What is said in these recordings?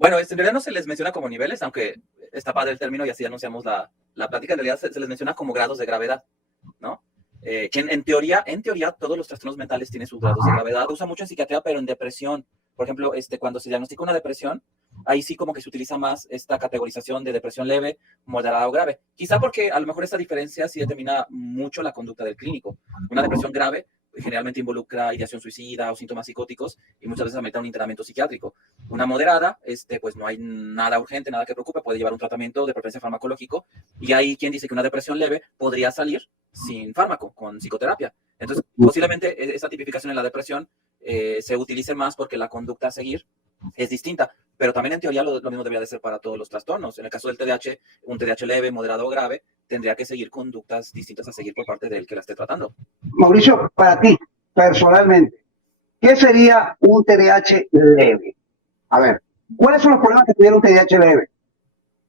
Bueno, en realidad no se les menciona como niveles, aunque está padre el término y así anunciamos la plática. En realidad se les menciona como grados de gravedad, ¿no? Que en teoría, todos los trastornos mentales tienen sus grados de gravedad. Se usa mucho en psiquiatría, pero en depresión. Por ejemplo, cuando se diagnostica una depresión, ahí sí como que se utiliza más esta categorización de depresión leve, moderada o grave. Quizá porque a lo mejor esta diferencia sí determina mucho la conducta del clínico. Una depresión grave generalmente involucra ideación suicida o síntomas psicóticos y muchas veces amerita un internamiento psiquiátrico. Una moderada, pues no hay nada urgente, nada que preocupe, puede llevar un tratamiento de preferencia farmacológico, y hay quien dice que una depresión leve podría salir sin fármaco, con psicoterapia. Entonces, posiblemente esa tipificación en la depresión se utilice más porque la conducta a seguir es distinta, pero también en teoría lo mismo debería de ser para todos los trastornos. En el caso del TDAH, un TDAH leve, moderado o grave, tendría que seguir conductas distintas a seguir por parte del que la esté tratando. Mauricio, para ti, personalmente, ¿qué sería un TDAH leve? A ver, ¿cuáles son los problemas que tuviera un TDAH leve?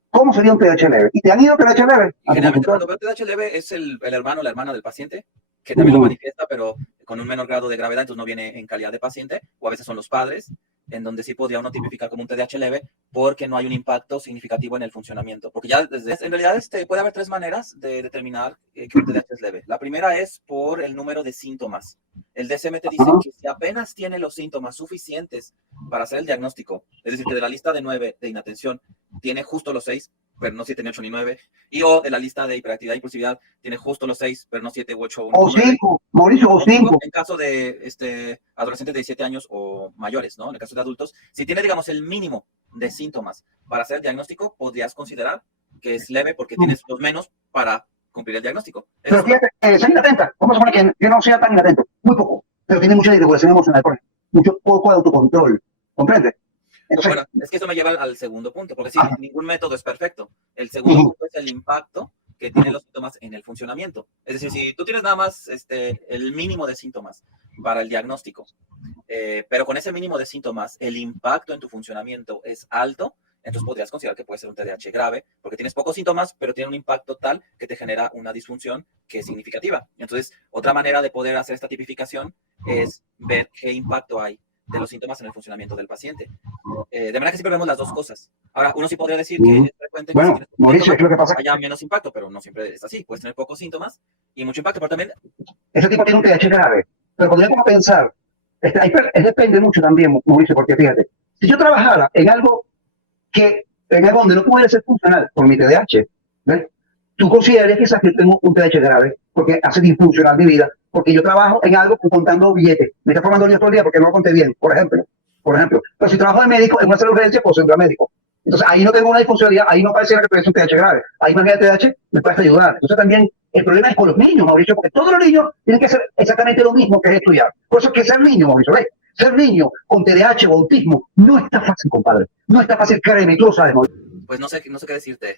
¿Cómo sería un TDAH leve? ¿Y te han ido TDAH leve? Generalmente cuando veo TDAH leve es el hermano o la hermana del paciente, que también lo manifiesta, pero con un menor grado de gravedad, entonces no viene en calidad de paciente, o a veces son los padres, en donde sí podría uno tipificar como un TDAH leve porque no hay un impacto significativo en el funcionamiento. Porque ya en realidad puede haber tres maneras de determinar que un TDAH es leve. La primera es por el número de síntomas. El DSM te dice que si apenas tiene los síntomas suficientes para hacer el diagnóstico, es decir, que de la lista de 9 de inatención tiene justo los 6, pero no 7, ni 8, ni 9. Y o de la lista de hiperactividad e impulsividad tiene justo los 6, pero no 7, 8 o 5, Mauricio, o 5. En caso de adolescentes de 17 años o mayores, ¿no? En el caso de adultos, si tiene, digamos, el mínimo de síntomas para hacer el diagnóstico, podrías considerar que es leve porque tienes los menos para cumplir el diagnóstico. Pero fíjate, ser inatenta, vamos a suponer que no sea tan inatento, muy poco, pero tiene mucha disregulación emocional, por ejemplo, mucho poco de autocontrol, ¿comprende? Entonces, bueno, es que eso me lleva al segundo punto, porque sí, ningún método es perfecto. El segundo punto es el impacto que tienen los síntomas en el funcionamiento. Es decir, si tú tienes nada más el mínimo de síntomas para el diagnóstico, pero con ese mínimo de síntomas el impacto en tu funcionamiento es alto, entonces podrías considerar que puede ser un TDAH grave, porque tienes pocos síntomas, pero tiene un impacto tal que te genera una disfunción que es significativa. Entonces, otra manera de poder hacer esta tipificación es ver qué impacto hay de los síntomas en el funcionamiento del paciente. De manera que siempre vemos las dos cosas. Ahora, uno sí podría decir que es frecuente que si tienes Mauricio, lo que pasa haya menos impacto, pero no siempre es así. Puedes tener pocos síntomas y mucho impacto, pero también... Ese tipo tiene un TDAH grave, pero podríamos pensar, depende mucho también, Mauricio, porque fíjate, si yo trabajara en algo donde no pudiera ser funcional por mi TDAH, ¿ves? Tú considerarías que quizás yo tengo un TDAH grave porque hace disfuncional mi vida, porque yo trabajo en algo contando billetes, me está formando el día todo el día porque no lo conté bien, por ejemplo. Pero si trabajo de médico en una sala de urgencia, puedo ser un médico. Entonces ahí no tengo una disfuncionalidad, ahí no parece que tuviese un TDAH grave, ahí más que el TDAH me puede ayudar. Entonces también el problema es con los niños, Mauricio, porque todos los niños tienen que hacer exactamente lo mismo que es estudiar. Por eso que ser niño, Mauricio, ¿ves? Ser niño con TDAH o autismo no está fácil, compadre. No está fácil, créeme, tú lo sabes, Mauricio. Pues no sé qué decirte.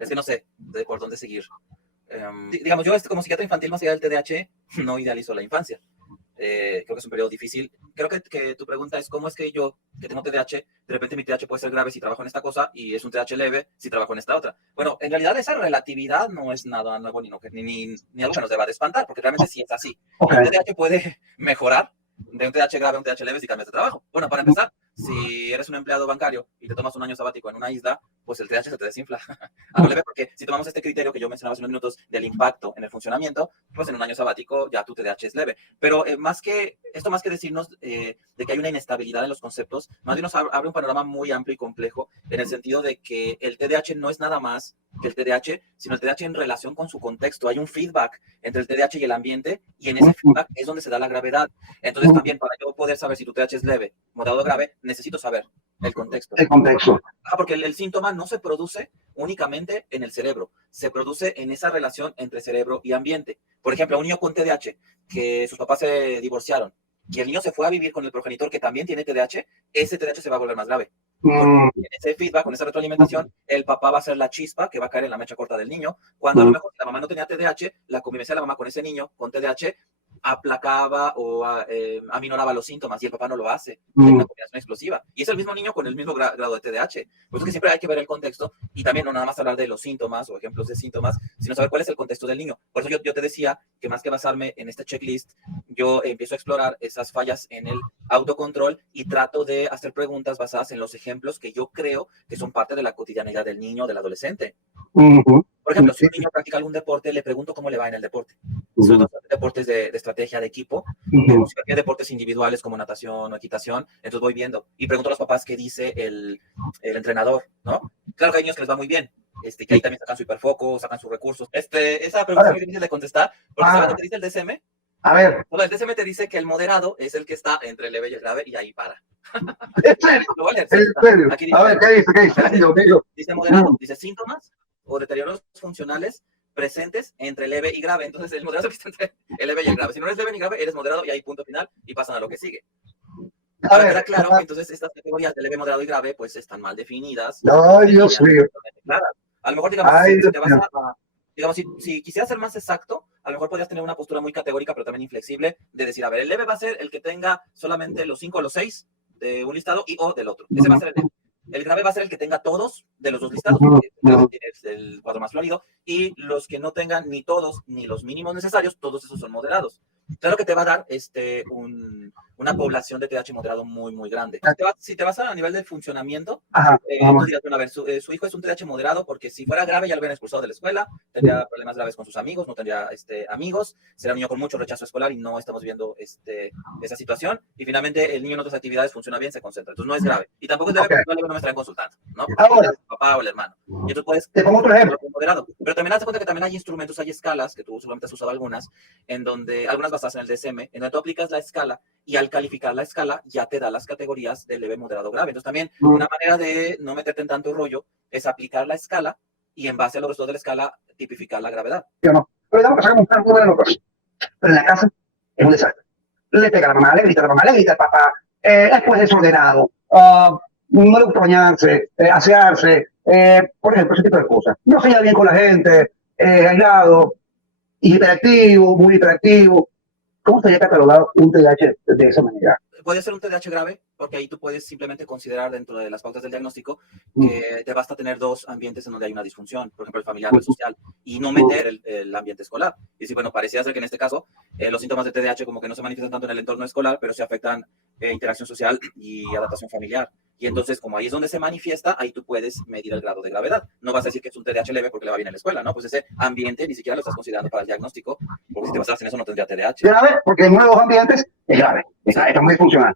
Es que no sé por dónde seguir. Digamos, yo como psiquiatra infantil más allá del TDAH no idealizo la infancia. Creo que es un periodo difícil. Creo que tu pregunta es cómo es que yo, que tengo TDAH, de repente mi TDAH puede ser grave si trabajo en esta cosa y es un TDAH leve si trabajo en esta otra. Bueno, en realidad esa relatividad no es nada nuevo ni algo que nos deba de espantar, porque realmente sí es así. Y un TDAH puede mejorar de un TDAH grave a un TDAH leve si cambias de trabajo. Bueno, para empezar, si eres un empleado bancario y te tomas un año sabático en una isla, pues el TDAH se te desinfla a lo leve, porque si tomamos este criterio que yo mencionaba hace unos minutos del impacto en el funcionamiento, pues en un año sabático ya tu TDAH es leve. Pero más que decirnos de que hay una inestabilidad en los conceptos, más bien nos abre un panorama muy amplio y complejo en el sentido de que el TDAH no es nada más que el TDAH, sino el TDAH en relación con su contexto. Hay un feedback entre el TDAH y el ambiente, y en ese feedback es donde se da la gravedad. Entonces también para yo poder saber si tu TDAH es leve, moderado o grave, necesito saber el contexto. El contexto. Porque el síntoma no se produce únicamente en el cerebro, se produce en esa relación entre cerebro y ambiente. Por ejemplo, un niño con TDAH, que sus papás se divorciaron, y el niño se fue a vivir con el progenitor que también tiene TDAH, ese TDAH se va a volver más grave. Porque en ese feedback, con esa retroalimentación, el papá va a ser la chispa que va a caer en la mecha corta del niño, cuando a lo mejor la mamá no tenía TDAH, la convivencia de la mamá con ese niño con TDAH aplacaba o aminoraba los síntomas y el papá no lo hace. Hay una combinación explosiva. Y es el mismo niño con el mismo grado de TDAH. Por eso que siempre hay que ver el contexto y también no nada más hablar de los síntomas o ejemplos de síntomas, sino saber cuál es el contexto del niño. Por eso yo te decía que más que basarme en este checklist, yo empiezo a explorar esas fallas en el autocontrol y trato de hacer preguntas basadas en los ejemplos que yo creo que son parte de la cotidianidad del niño o del adolescente. Por ejemplo, si un niño practica algún deporte, le pregunto cómo le va en el deporte. Si son deportes de estrategia de equipo, si hay deportes individuales como natación o equitación, entonces voy viendo y pregunto a los papás qué dice el entrenador, ¿no? Claro que hay niños que les va muy bien, que ahí también sacan su hiperfoco, sacan sus recursos. Esa pregunta es muy difícil de contestar, porque ¿sabes lo que dice el DSM? A ver. Bueno, el DSM te dice que el moderado es el que está entre el leve y el grave y ahí para. ¿En serio? Lo voy a leer, ¿En serio? aquí dice, a ver, ¿qué dice? ¿Qué dice? Dice moderado, dice síntomas o deterioros funcionales presentes entre leve y grave. Entonces, el moderado está entre el leve y el grave. Si no eres leve ni grave, eres moderado y hay punto final y pasan a lo que sigue. Ahora queda claro que entonces estas categorías de leve, moderado y grave pues están mal definidas. Ay, Dios mío. A lo mejor, digamos, si te vas a... Digamos, si quisieras ser más exacto, a lo mejor podrías tener una postura muy categórica, pero también inflexible, de decir, a ver, el leve va a ser el que tenga solamente los 5 o los 6 de un listado y o del otro. Ese va a ser el leve. El grave va a ser el que tenga todos de los dos listados, porque es el cuadro más florido, y los que no tengan ni todos ni los mínimos necesarios, todos esos son moderados. Claro que te va a dar una población de TDAH moderado muy, muy grande. Si te vas a nivel de funcionamiento, tú dirás, bueno, a ver, su hijo es un TDAH moderado porque si fuera grave ya lo hubieran expulsado de la escuela, tendría problemas graves con sus amigos, no tendría amigos, será un niño con mucho rechazo escolar y no estamos viendo esa situación. Y finalmente el niño en otras actividades funciona bien, se concentra. Entonces no es grave. Y tampoco es grave porque no me estarán consultando, ¿no? Ahora, el papá o el hermano. Y entonces te pongo otro ejemplo. Moderado. Pero también haz de cuenta que también hay instrumentos, hay escalas, que tú solamente has usado algunas, en donde, algunas basadas en el DSM, en donde tú aplicas la escala y al calificar la escala ya te da las categorías de leve, moderado, grave. Entonces también una manera de no meterte en tanto rollo es aplicar la escala y en base a los resultados de la escala tipificar la gravedad. Yo no. Pero digamos que sacamos un número pero en la casa es un desastre. Le pega a la mamá, le grita a la mamá, le grita al papá, después desordenado, no le gusta bañarse, asearse, por ejemplo, ese tipo de cosas. No se lleva bien con la gente, aislado, hiperactivo, muy hiperactivo. ¿Cómo sería catalogado un TDAH de esa manera? Puede ser un TDAH grave, porque ahí tú puedes simplemente considerar dentro de las pautas del diagnóstico que te basta tener dos ambientes en donde hay una disfunción, por ejemplo, el familiar o el social, y no meter el ambiente escolar. Y si, bueno, parecía ser que en este caso los síntomas de TDAH como que no se manifiestan tanto en el entorno escolar, pero se afectan interacción social y adaptación familiar. Y entonces, como ahí es donde se manifiesta, ahí tú puedes medir el grado de gravedad. No vas a decir que es un TDAH leve porque le va bien en la escuela, ¿no? Pues ese ambiente ni siquiera lo estás considerando para el diagnóstico, porque si te basas en eso no tendría TDAH. Grave, porque en nuevos ambientes es grave. Está muy disfuncional.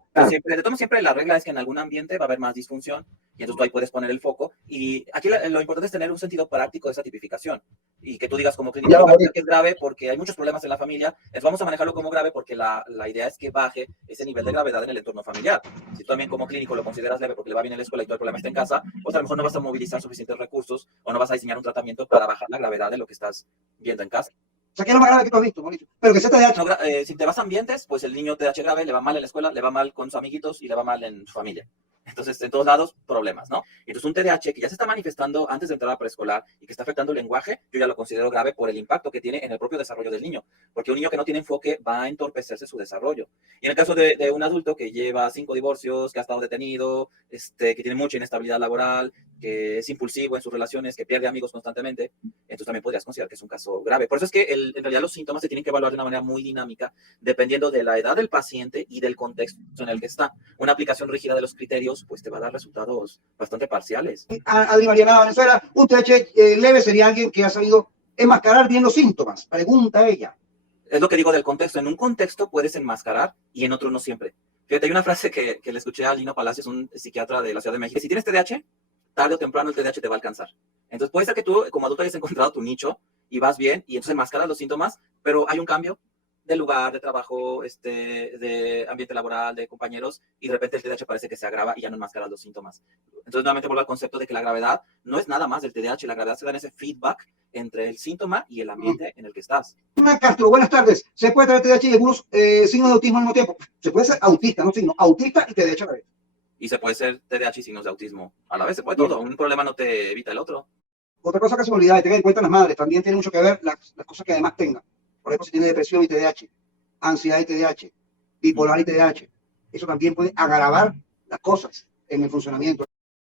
Siempre la regla es que en algún ambiente va a haber más disfunción y entonces tú ahí puedes poner el foco. Y aquí lo importante es tener un sentido práctico de esa tipificación y que tú digas como clínico que es grave porque hay muchos problemas en la familia. Entonces vamos a manejarlo como grave porque la idea es que baje ese nivel de gravedad en el entorno familiar. Si tú también como clínico lo consideras leve porque le va bien en la escuela y todo el problema está en casa, pues a lo mejor no vas a movilizar suficientes recursos o no vas a diseñar un tratamiento para bajar la gravedad de lo que estás viendo en casa. O sea, ¿qué es lo más grave que tú has visto, Mauricio? Pero que sea TDAH. No, si te vas a ambientes, pues el niño TDAH grave le va mal en la escuela, le va mal con sus amiguitos y le va mal en su familia. Entonces, en todos lados, problemas, ¿no? Entonces, un TDAH que ya se está manifestando antes de entrar a preescolar y que está afectando el lenguaje, yo ya lo considero grave por el impacto que tiene en el propio desarrollo del niño. Porque un niño que no tiene enfoque va a entorpecerse su desarrollo. Y en el caso de un adulto que lleva 5 divorcios, que ha estado detenido, que tiene mucha inestabilidad laboral, que es impulsivo en sus relaciones, que pierde amigos constantemente, entonces también podrías considerar que es un caso grave. Por eso es que en realidad los síntomas se tienen que evaluar de una manera muy dinámica, dependiendo de la edad del paciente y del contexto en el que está. Una aplicación rígida de los criterios, pues te va a dar resultados bastante parciales. Adri Mariana Venezuela, un TDAH leve sería alguien que ha sabido enmascarar bien los síntomas. Pregunta ella. Es lo que digo del contexto. En un contexto puedes enmascarar y en otro no siempre. Fíjate, hay una frase que le escuché a Lino Palacios, un psiquiatra de la Ciudad de México. Si tienes TDAH, tarde o temprano el TDAH te va a alcanzar. Entonces puede ser que tú como adulto hayas encontrado tu nicho y vas bien y entonces enmascaras los síntomas, pero hay un cambio de lugar, de trabajo, de ambiente laboral, de compañeros, y de repente el TDAH parece que se agrava y ya no enmascaras los síntomas. Entonces nuevamente vuelvo al concepto de que la gravedad no es nada más del TDAH, la gravedad se da en ese feedback entre el síntoma y el ambiente en el que estás. Castro, buenas tardes. ¿Se puede tener TDAH y algunos signos de autismo al mismo tiempo? Se puede ser autista, no signo, autista y TDAH a la vez. Y se puede ser TDAH y signos de autismo a la vez, se puede todo. Un problema no te evita el otro. Otra cosa que se me olvidaba, y tengan en cuenta las madres, también tiene mucho que ver las cosas que además tengan. Por ejemplo, si tiene depresión y TDAH. ansiedad y TDAH, bipolar y TDAH. Eso también puede agravar las cosas en el funcionamiento.